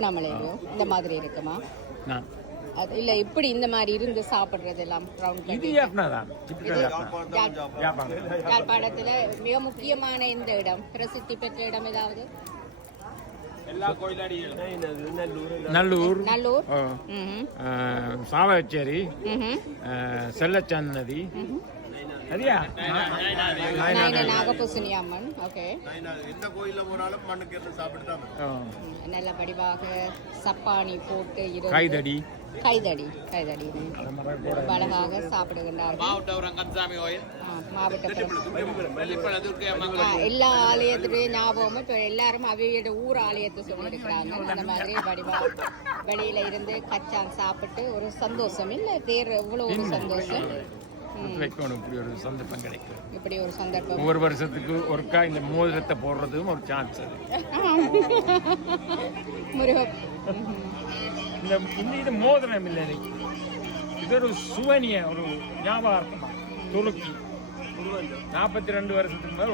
திருகோணமலையிலோ இந்த மாதிரி இருக்குமா? அது இல்ல இப்படி இந்த மாதிரி இருந்து சாப்பிடுறது எல்லாம் யாழ்ப்பாணத்துல மிக முக்கியமான இந்த இடம், பிரசித்தி பெற்ற இடம் ஏதாவது? நல்லூர், சாவச்சேரி, செல்லச்சன்னதி, நாகபூசணி அம்மன். ஓகே, நல்ல படிவாக சப்பானி போட்டு கைதடி அழகாக சாப்பிடுகின்றார்கள். எல்லா ஆலயத்துடைய ஞாபகமும் இப்ப எல்லாரும் அவையோட ஊர் ஆலயத்தை சொல்லியிருக்கிறாங்க. அந்த மாதிரி வடிவா வெளியில இருந்து கச்சான் சாப்பிட்டு ஒரு சந்தோஷம் இல்ல, தேர் எவ்வளவு ஒரு சந்தோஷம். இப்படி ஒரு சந்தர்ப்பம் கிடைக்கும். இப்படி ஒரு சந்தர்ப்பம் ஒரு வருஷத்துக்கு ஒருக்கா இந்த மோதிரத்தை போடுறதும் ஒரு சான்ஸ். இது மோதிரம் இல்லை, இது ஒரு சுவனிய ஒரு ஞாபகம் துருக்கி 42 வருஷத்துக்கு மேல